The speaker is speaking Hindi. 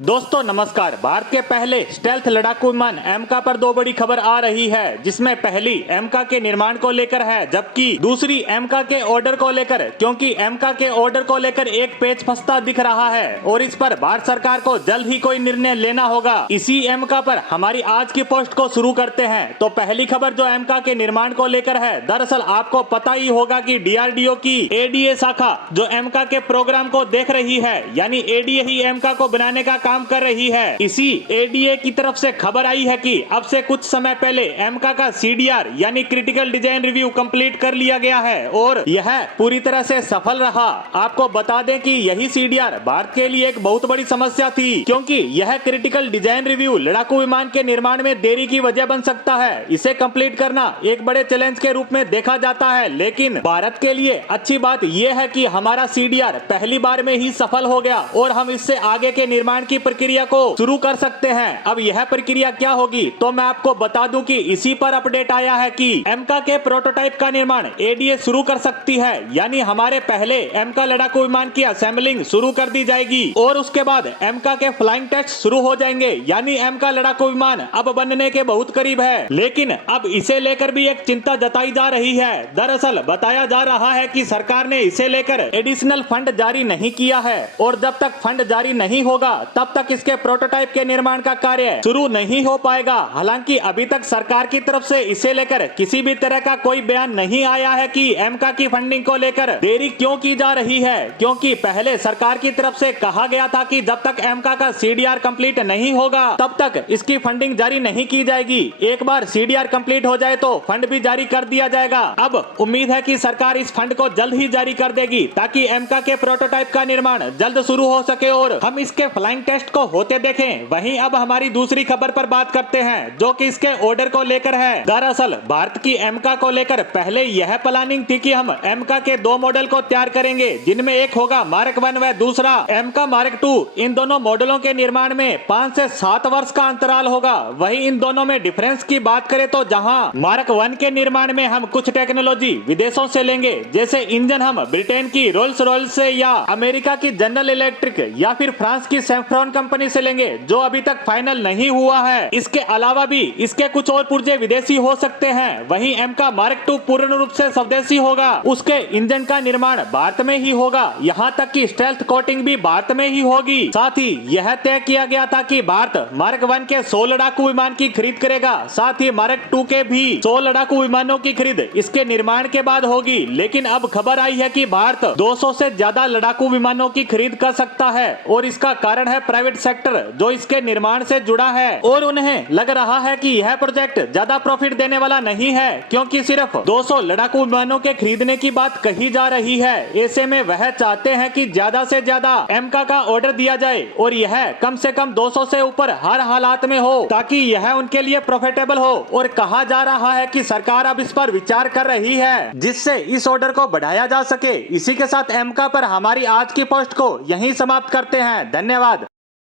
दोस्तों नमस्कार। भारत के पहले स्टेल्थ लड़ाकू विमान एमका पर दो बड़ी खबर आ रही है, जिसमें पहली एमका के निर्माण को लेकर है, जबकि दूसरी एमका के ऑर्डर को लेकर, क्योंकि एमका के ऑर्डर को लेकर एक पेच फंसता दिख रहा है और इस पर भारत सरकार को जल्द ही कोई निर्णय लेना होगा। इसी एमका पर हमारी आज की पोस्ट को शुरू करते हैं। तो पहली खबर जो एमका के निर्माण को लेकर है, दरअसल आपको पता ही होगा कि डीआरडीओ की एडीए शाखा जो एमका के प्रोग्राम को देख रही है, यानी एडीए ही एमका को बनाने का काम कर रही है। इसी एडीए की तरफ से खबर आई है कि अब से कुछ समय पहले एमका का सीडीआर यानी क्रिटिकल डिजाइन रिव्यू कंप्लीट कर लिया गया है और यह पूरी तरह से सफल रहा। आपको बता दें कि यही सीडीआर भारत के लिए एक बहुत बड़ी समस्या थी, क्योंकि यह क्रिटिकल डिजाइन रिव्यू लड़ाकू विमान के निर्माण में देरी की वजह बन सकता है। इसे कंप्लीट करना एक बड़े चैलेंज के रूप में देखा जाता है, लेकिन भारत के लिए अच्छी बात यह है कि हमारा सीडीआर पहली बार में ही सफल हो गया और हम इससे आगे के निर्माण की प्रक्रिया को शुरू कर सकते हैं। अब यह प्रक्रिया क्या होगी, तो मैं आपको बता दूं कि इसी पर अपडेट आया है कि एमका के प्रोटोटाइप का निर्माण एडीए शुरू कर सकती है, यानी हमारे पहले एमका लड़ाकू विमान की असेंबलिंग शुरू कर दी जाएगी और उसके बाद एमका के फ्लाइंग टेस्ट शुरू हो जाएंगे, यानी एमका लड़ाकू विमान अब बनने के बहुत करीब है। लेकिन अब इसे लेकर भी एक चिंता जताई जा रही है। दरअसल बताया जा रहा है कि सरकार ने इसे लेकर एडिशनल फंड जारी नहीं किया है और जब तक फंड जारी नहीं होगा तब तक इसके प्रोटोटाइप के निर्माण का कार्य शुरू नहीं हो पाएगा। हालांकि अभी तक सरकार की तरफ से इसे लेकर किसी भी तरह का कोई बयान नहीं आया है कि एमका की फंडिंग को लेकर देरी क्यों की जा रही है, क्योंकि पहले सरकार की तरफ से कहा गया था कि जब तक एमका का सीडीआर कंप्लीट नहीं होगा तब तक इसकी फंडिंग जारी नहीं की जाएगी। एक बार सीडीआर कंप्लीट हो जाए तो फंड भी जारी कर दिया जाएगा। अब उम्मीद है कि सरकार इस फंड को जल्द ही जारी कर देगी ताकि एमका के प्रोटोटाइप का निर्माण जल्द शुरू हो सके और हम इसके फ्लाइंग टेस्ट को होते देखें। वहीं अब हमारी दूसरी खबर पर बात करते हैं, जो कि इसके ऑर्डर को लेकर है। दरअसल भारत की एमका को लेकर पहले यह प्लानिंग थी कि हम एमका के दो मॉडल को तैयार करेंगे, जिनमें एक होगा मार्क 1 व दूसरा एमका मार्क 2। इन दोनों मॉडलों के निर्माण में 5 से 7 वर्ष का अंतराल होगा। वहीं इन दोनों में डिफरेंस की बात करें तो जहां मार्क 1 के निर्माण में हम कुछ टेक्नोलॉजी विदेशों से लेंगे, जैसे इंजन हम ब्रिटेन की रोल्स रॉयल्स से या अमेरिका की जनरल इलेक्ट्रिक या फिर फ्रांस की सेफ्रॉन कंपनी से लेंगे, जो अभी तक फाइनल नहीं हुआ है। इसके अलावा भी इसके कुछ और पुर्जे विदेशी हो सकते हैं। वहीं एमका मार्क 2 पूर्ण रूप से स्वदेशी होगा। उसके इंजन का निर्माण भारत में ही होगा, यहाँ तक कि स्टेल्थ कोटिंग भी भारत में ही होगी। साथ ही यह तय किया गया था कि भारत मार्क 1 के 100 लड़ाकू विमान की खरीद करेगा, साथ ही मार्क 2 के भी 100 लड़ाकू विमानों की खरीद इसके निर्माण के बाद होगी। लेकिन अब खबर आई है कि भारत 200 से ज्यादा लड़ाकू विमानों की खरीद कर सकता है और इसका कारण है प्राइवेट सेक्टर जो इसके निर्माण से जुड़ा है और उन्हें लग रहा है कि यह प्रोजेक्ट ज्यादा प्रॉफिट देने वाला नहीं है, क्योंकि सिर्फ 200 लड़ाकू विमानों के खरीदने की बात कही जा रही है। ऐसे में वह चाहते हैं कि ज्यादा से ज्यादा एमका का ऑर्डर दिया जाए और यह कम से कम 200 से ऊपर हर हालात में हो, ताकि यह उनके लिए प्रॉफिटेबल हो। और कहा जा रहा है कि सरकार अब इस पर विचार कर रही है, जिससे इस ऑर्डर को बढ़ाया जा सके। इसी के साथ एमका पर हमारी आज की पोस्ट को यहीं समाप्त करते हैं। धन्यवाद।